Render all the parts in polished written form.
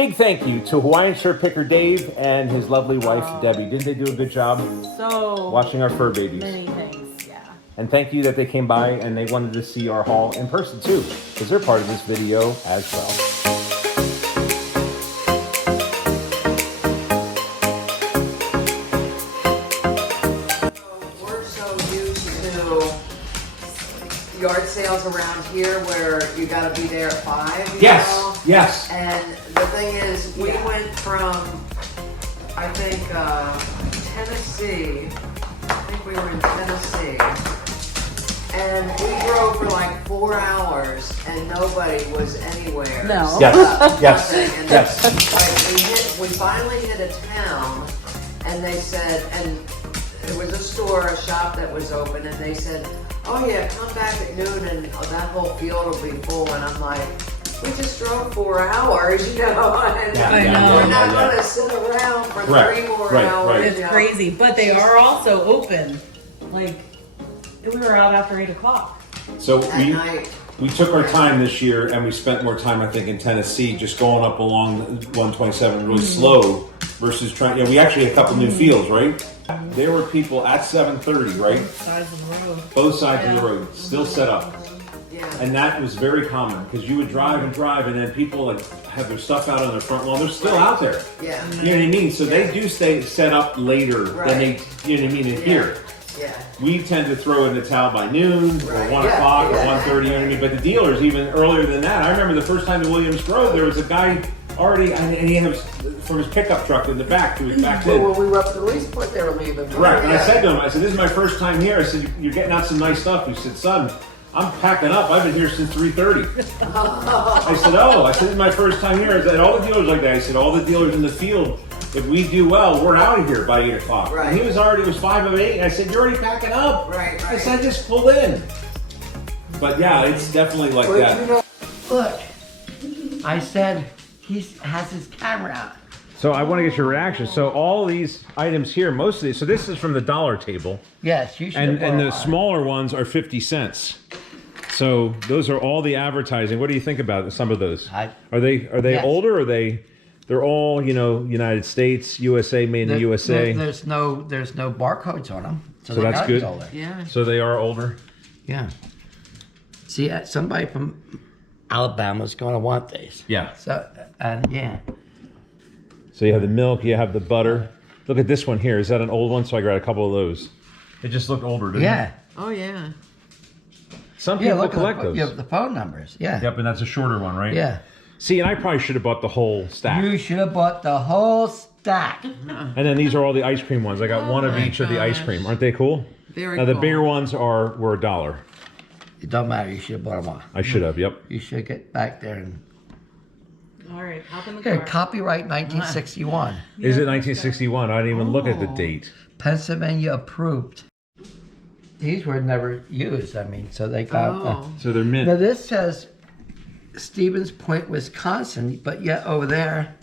Big thank you to Hawaiian shirt picker Dave and his lovely wife Debbie. Didn't they do a good job watching our fur babies? Many things, yeah. And thank you that they came by and they wanted to see our haul in person too, because they're part of this video as well. We're so used to yard sales around here where you gotta be there at 5, you know? Yes. And the thing is, we went from, I think, Tennessee. I think we were in Tennessee. And we drove for like 4 hours and nobody was anywhere. No. Yes. And like we finally hit a town and they said, and it was a store, a shop that was open, and they said, oh yeah, come back at noon and that whole field will be full. And I'm like, we just drove 4 hours, you know, and I know. we're not going to sit around for 3 more hours. It's crazy, but they are also open. Like, we were out after 8 o'clock. So At night. we took our time this year and we spent more time, I think, in Tennessee, just going up along 127 really slow versus trying, we actually had a couple new fields, right? There were people at 7:30, right? Both sides of the road. Both sides of the road, still set up. Yeah. And that was very common because you would drive and then people like have their stuff out on their front lawn. They're still out there. Yeah. You know what I mean? So they do stay set up later than they, you know what I mean, in here. Yeah. We tend to throw in the towel by noon or Right. 1 Yeah, o'clock yeah. or 1:30, you know what I mean? But the dealers, even earlier than that, I remember the first time in Williams Grove, there was a guy already, and he had from his pickup truck in the back to his back Well, in. when we were up at the lease point, they were leaving. Correct. And I said to him, I said, this is my first time here. I said, you're getting out some nice stuff. He said, son, I'm packing up. I've been here since 3:30. I said, oh, I said, this is my first time here. I said, all the dealers like that. I said, all the dealers in the field, if we do well, we're out of here by 8 o'clock. Right. And he was already, it was 5 of 8. And I said, you're already packing up. Right, I right. said, I just pulled in. But yeah, it's definitely like But that. you know, look, I said he has his camera out. So I want to get your reaction. So all these items here, most of these, so this is from the dollar table. Yes, you should. And the smaller ones are 50 cents. So those are all the advertising. What do you think about some of those? Are they Yes. older or they're all, United States, USA, made in the USA? There's no barcodes on them. So that's good. Older. Yeah. So they are older. Yeah. See, somebody from Alabama's going to want these. Yeah. So, and yeah. So you have the milk, you have the butter. Look at this one here. Is that an old one? So I got a couple of those. It just looked older, didn't it? Yeah. Oh yeah. Some people Look collect at those. the phone numbers. Yeah. Yep, and that's a shorter one, right? Yeah. See, and I probably should have bought the whole stack. You should have bought the whole stack. And then these are all the ice cream ones. I got one of my each of the ice gosh. cream. Aren't they cool? Very Now the cool. bigger ones were $1. It don't matter. You should have bought them all. I should have, yep. You should get back there and. All right, hop in the Here, car. copyright 1961. Is it 1961? I didn't even look at the date. Pennsylvania approved. These were never used. I mean, so they got. Oh. So they're Now mint. this says Stevens Point, Wisconsin, but yet over there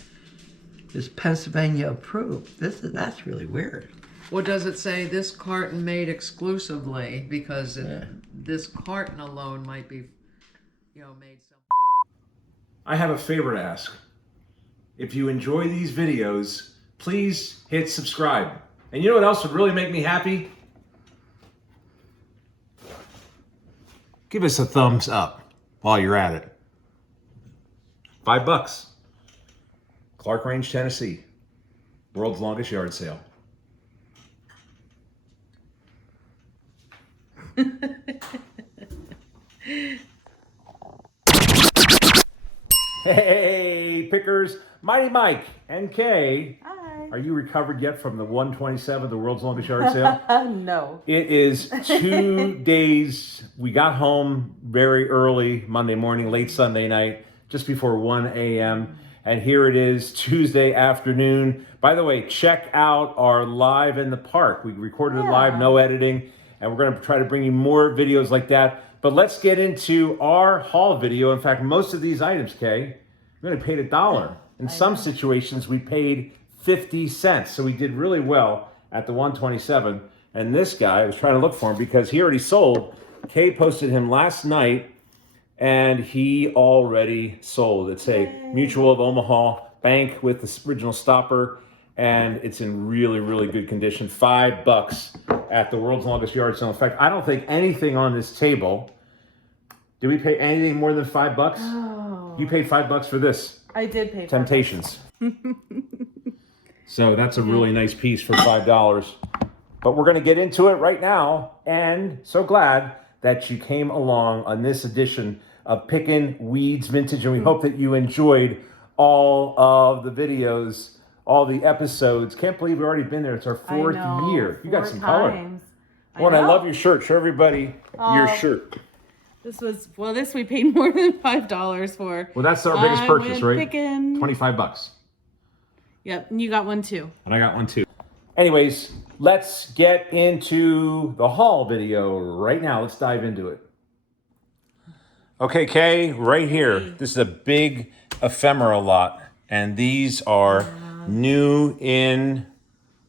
is Pennsylvania approved. That's really weird. What does it say? This carton made exclusively because Yeah. this carton alone might be, made some. I have a favor to ask. If you enjoy these videos, please hit subscribe. And you know what else would really make me happy? Give us a thumbs up while you're at it. $5. Clarkrange, Tennessee. World's longest yard sale. Hey, pickers. Mighty Mike and Kay. Hi. Are you recovered yet from the 127, the world's longest yard sale? No. It is 2 days. We got home very early Monday morning, late Sunday night, just before 1 a.m. And here it is, Tuesday afternoon. By the way, check out our live in the park. We recorded it live, no editing, and we're going to try to bring you more videos like that. But let's get into our haul video. In fact, most of these items, Kay, we only paid $1. In some situations, we paid 50 cents. So we did really well at the 127. And this guy, I was trying to look for him because he already sold. Kay posted him last night and he already sold. It's a Mutual of Omaha bank with the original stopper, and it's in really, really good condition. $5 at the world's longest yard sale. In fact, I don't think anything on this table, did we pay anything more than $5? Oh. You paid $5 for this. I did pay $5. Temptations. So that's a really nice piece for $5. But we're going to get into it right now, and so glad that you came along on this edition of Pickin' Weeds Vintage, and we hope that you enjoyed all of the videos, all the episodes. Can't believe we've already been there. It's our fourth year. You got some color. Well, and I love your shirt. Show everybody your shirt. This we paid more than $5 for. Well, that's our biggest purchase, right? Pickin'. $25. Yep, and you got one too. And I got one too. Anyways, let's get into the haul video right now. Let's dive into it. Okay, Kay, right here. This is a big ephemera lot, and these are new in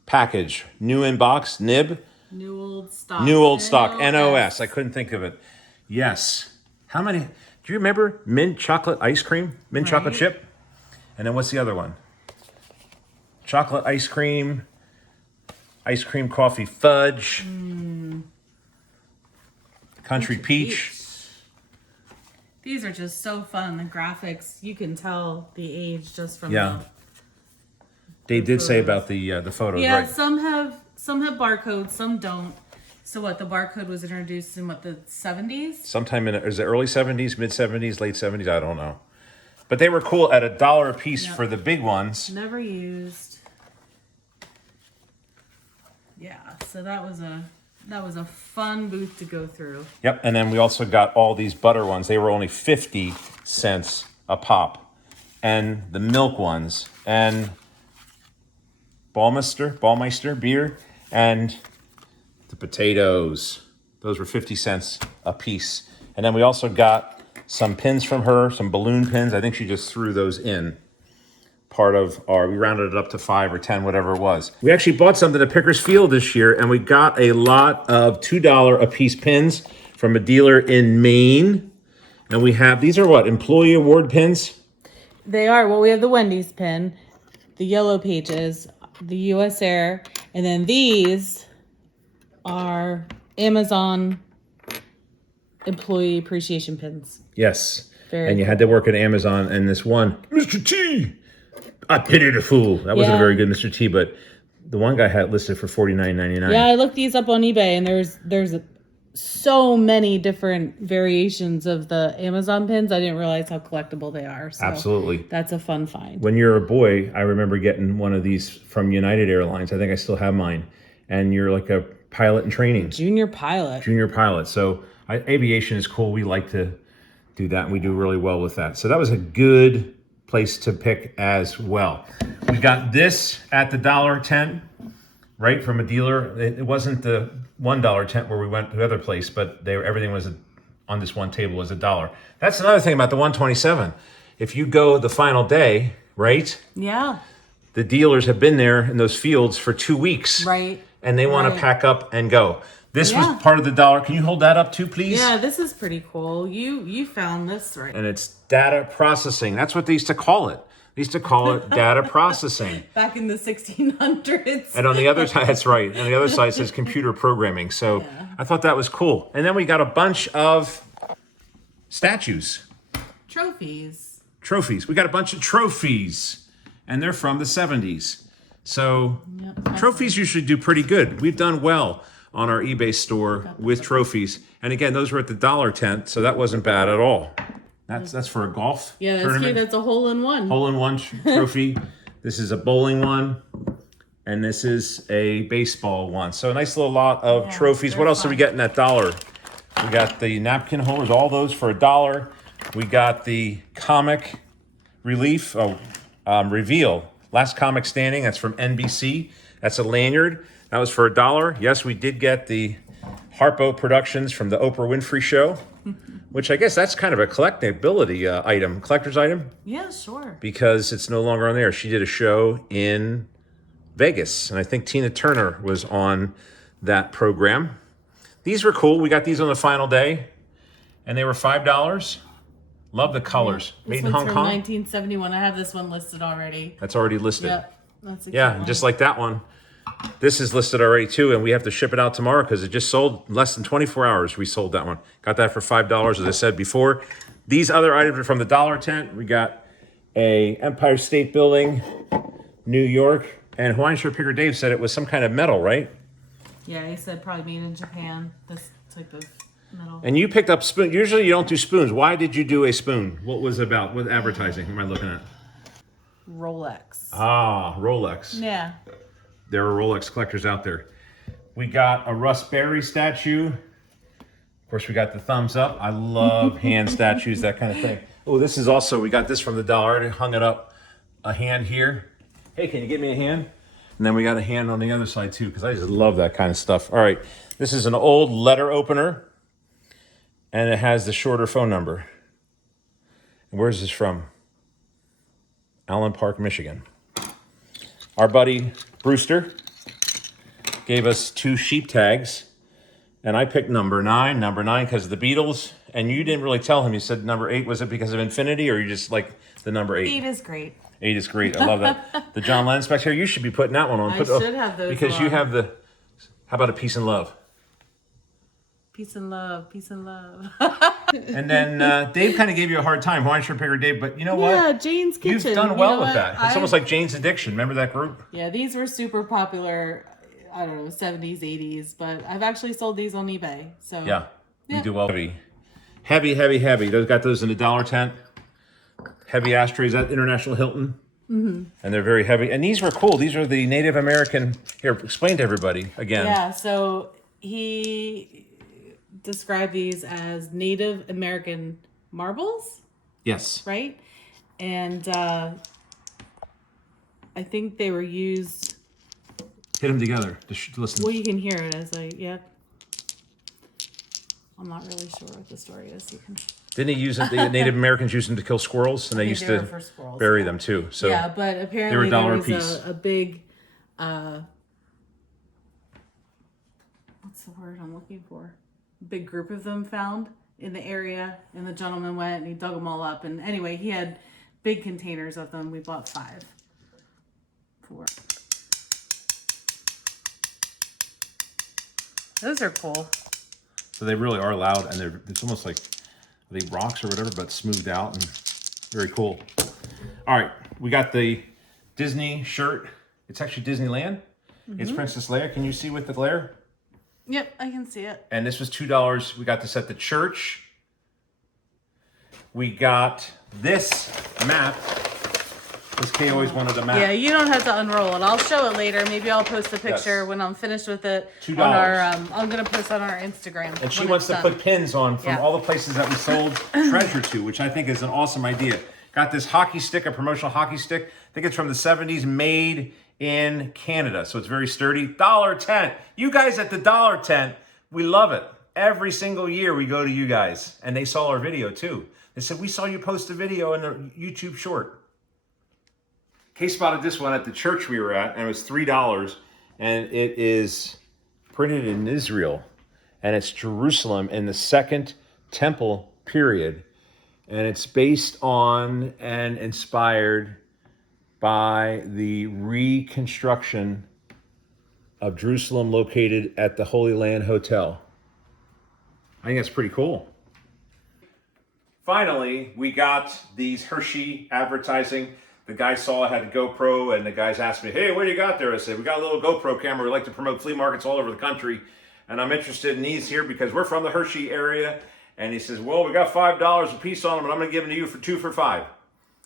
package, new in box, nib. New old stock. New old stock, NOS. I couldn't think of it. Yes. How many? Do you remember mint chocolate ice cream? Mint chocolate chip? And then what's the other one? Chocolate ice cream coffee fudge, country peach. These are just so fun. The graphics, you can tell the age just from They did say about the photos, yeah, right? some have barcodes, some don't. So what, the barcode was introduced in what, the 70s? Sometime in is it early 70s, mid 70s, late 70s, I don't know. But they were cool at $1 a piece for the big ones. Never used. Yeah, so that was a fun booth to go through. Yep, and then we also got all these butter ones. They were only 50 cents a pop. And the milk ones, and Ballmeister beer, and the potatoes. Those were 50 cents a piece. And then we also got some pins from her, some balloon pins. I think she just threw those in. Part of we rounded it up to 5 or 10, whatever it was. We actually bought something at Pickers Field this year, and we got a lot of $2 a piece pins from a dealer in Maine. And we have, these are what, employee award pins? They are. Well, we have the Wendy's pin, the Yellow Pages, the US Air, and then these are Amazon employee appreciation pins. Yes. Very and you had to work at Amazon, and this one, Mr. T, I pity the fool. That wasn't a very good Mr. T, but the one guy had it listed for $49.99. Yeah, I looked these up on eBay, and there's so many different variations of the Amazon pins. I didn't realize how collectible they are. So absolutely. That's a fun find. When you're a boy, I remember getting one of these from United Airlines. I think I still have mine. And you're like a pilot in training. Junior pilot. So aviation is cool. We like to do that, and we do really well with that. So that was a good place to pick as well. We got this at the $1 tent, right, from a dealer. It wasn't the $1 tent where we went to the other place, but everything was on this one table was $1. That's another thing about the 127. If you go the final day, right? Yeah. The dealers have been there in those fields for 2 weeks. Right. And they want to pack up and go. This was part of the $1. Can you hold that up too, please? Yeah, this is pretty cool. You found this, right? And it's data processing. That's what they used to call it. They used to call it data processing. Back in the 1600s. And on the other side, that's right. On the other side says computer programming. So I thought that was cool. And then we got a bunch of statues. Trophies. We got a bunch of trophies. And they're from the 70s. So trophies usually do pretty good. We've done well on our eBay store with trophies. And again, those were at the $1 tent, so that wasn't bad at all. That's for a golf tournament. Cute. That's a hole-in-one. Hole-in-one trophy. This is a bowling one. And this is a baseball one. So a nice little lot of trophies. What else are we getting at $1? We got the napkin holders, all those for $1. We got the comic relief, reveal. Last Comic Standing, that's from NBC. That's a lanyard. That was for $1. Yes, we did get the Harpo Productions from the Oprah Winfrey Show, which I guess that's kind of a collectability item, collector's item. Yeah, sure. Because it's no longer on there. She did a show in Vegas, and I think Tina Turner was on that program. These were cool. We got these on the final day, and they were $5. Love the colors. This Made in one's Hong from Kong. 1971. I have this one listed already. That's already listed. Yep. That's a Yeah, cute one. just like that one. This is listed already too, and we have to ship it out tomorrow because it just sold less than 24 hours. We sold that one. Got that for $5, as I said before. These other items are from the dollar tent. We got a Empire State Building, New York, and Hawaiian Shirt Picker Dave said it was some kind of metal, right? Yeah, he said probably made in Japan. This type of metal. And you picked up spoon. Usually you don't do spoons. Why did you do a spoon? What was it about? What advertising am I looking at? Rolex. Ah, Rolex. Yeah. There are Rolex collectors out there. We got a Russ Berry statue. Of course, we got the thumbs up. I love hand statues, that kind of thing. Oh, this is also, we got this from the dollar. I hung it up, a hand here. Hey, can you give me a hand? And then we got a hand on the other side too, because I just love that kind of stuff. All right, this is an old letter opener, and it has the shorter phone number. And where's this from? Allen Park, Michigan. Our buddy Brewster gave us 2 sheep tags, and I picked number 9 because of the Beatles, and you didn't really tell him. You said number 8. Was it because of Infinity, or you just like the number 8? 8 is great. 8 is great. I love that. The John Lennon spec here, you should be putting that one on. I should have those because you on. have the, how about a peace and love? Peace and love. Peace and love. And then Dave kind of gave you a hard time, Hawaiian Shirt Picker Dave, but you know what? Yeah, Jane's Kitchen. You've done You well know with what? that. It's almost like Jane's Addiction. Remember that group? Yeah, these were super popular, I don't know, 70s, 80s, but I've actually sold these on eBay. So Yeah, you Yeah. do well. Heavy. Those got those in the dollar tent. Heavy ashtrays at International Hilton. Mm-hmm. And they're very heavy. And these were cool. These are the Native American. Here, explain to everybody again. Yeah, so he described these as Native American marbles, Yes. right? And I think they were used. Hit them together to listen. Well, you can hear it as yep. I'm not really sure what the story is. You can. Didn't he use it? The Native Americans used them to kill squirrels, and they used they were to for squirrels, bury yeah. them too. So Yeah, but apparently dollar there a piece. was a big, what's the word I'm looking for? Big group of them found in the area, and the gentleman went and he dug them all up. And anyway, he had big containers of them. We bought 5. 4. Those are cool. So they really are loud, and it's almost like they rocks or whatever, but smoothed out and very cool. All right, we got the Disney shirt. It's actually Disneyland. It's Princess Leia. Can you see with the glare? Yep, I can see it. And this was $2. We got this at the church. We got this map. This Kay always wanted a map. Yeah, you don't have to unroll it. I'll show it later. Maybe I'll post a picture when I'm finished with it. $2. On our, I'm gonna post on our Instagram. And she when wants it's to done. put pins on from Yeah. all the places that we sold treasure to, which I think is an awesome idea. Got this hockey stick, a promotional hockey stick. I think it's from the 70s, made in Canada. So it's very sturdy. Dollar tent. You guys at the dollar tent, we love it. Every single year we go to you guys. And they saw our video too. They said, we saw you post a video in a YouTube short. Kay spotted this one at the church we were at, and it was $3. And it is printed in Israel. And it's Jerusalem in the Second Temple period. And it's based on and inspired by the reconstruction of Jerusalem located at the Holy Land Hotel. I think that's pretty cool. Finally, we got these Hershey advertising. The guy saw I had a GoPro, and the guys asked me, hey, what do you got there? I said, we got a little GoPro camera. We like to promote flea markets all over the country. And I'm interested in these here because we're from the Hershey area. And he says, well, we got $5 a piece on them, and I'm going to give them to you for 2 for $5.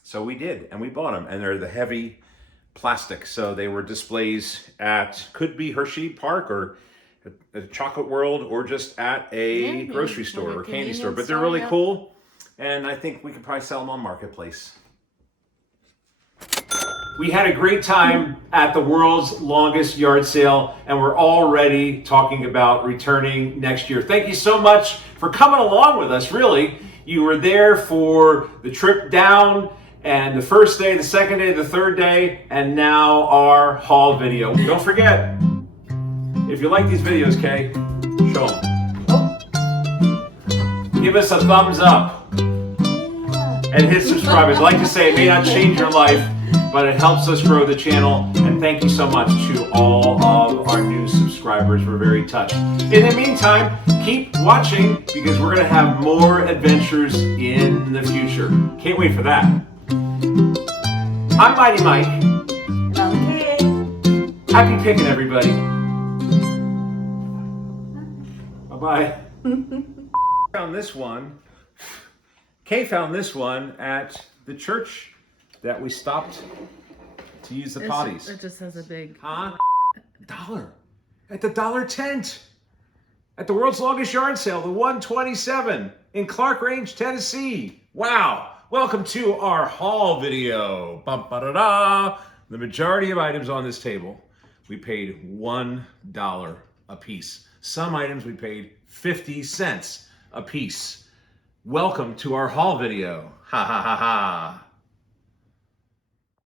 So we did, and we bought them. And they're the heavy plastic. So they were displays at, could be Hershey Park or a Chocolate World, or just at a grocery store or candy store. But they're really cool. And I think we could probably sell them on Marketplace. We had a great time at the world's longest yard sale, and we're already talking about returning next year. Thank you so much for coming along with us, really. You were there for the trip down, and the first day, the second day, the third day, and now our haul video. Don't forget, if you like these videos, Kay, show them. Give us a thumbs up. and hit subscribe. I'd like to say it may not change your life, but it helps us grow the channel. And thank you so much to all of our new subscribers. We're very touched. In the meantime, keep watching because we're going to have more adventures in the future. Can't wait for that. I'm Mighty Mike. And I'm Kay. Happy picking, everybody. Bye-bye. Found this one. Kay found this one at the church that we stopped to use the potties. It just has a big... Huh? $1 at the dollar tent at the world's longest yard sale, the 127 in Clarkrange, Tennessee. Wow. Welcome to our haul video. Bum-ba-da-da. The majority of items on this table, we paid $1 a piece. Some items we paid 50 cents a piece. Welcome to our haul video. Ha ha ha ha.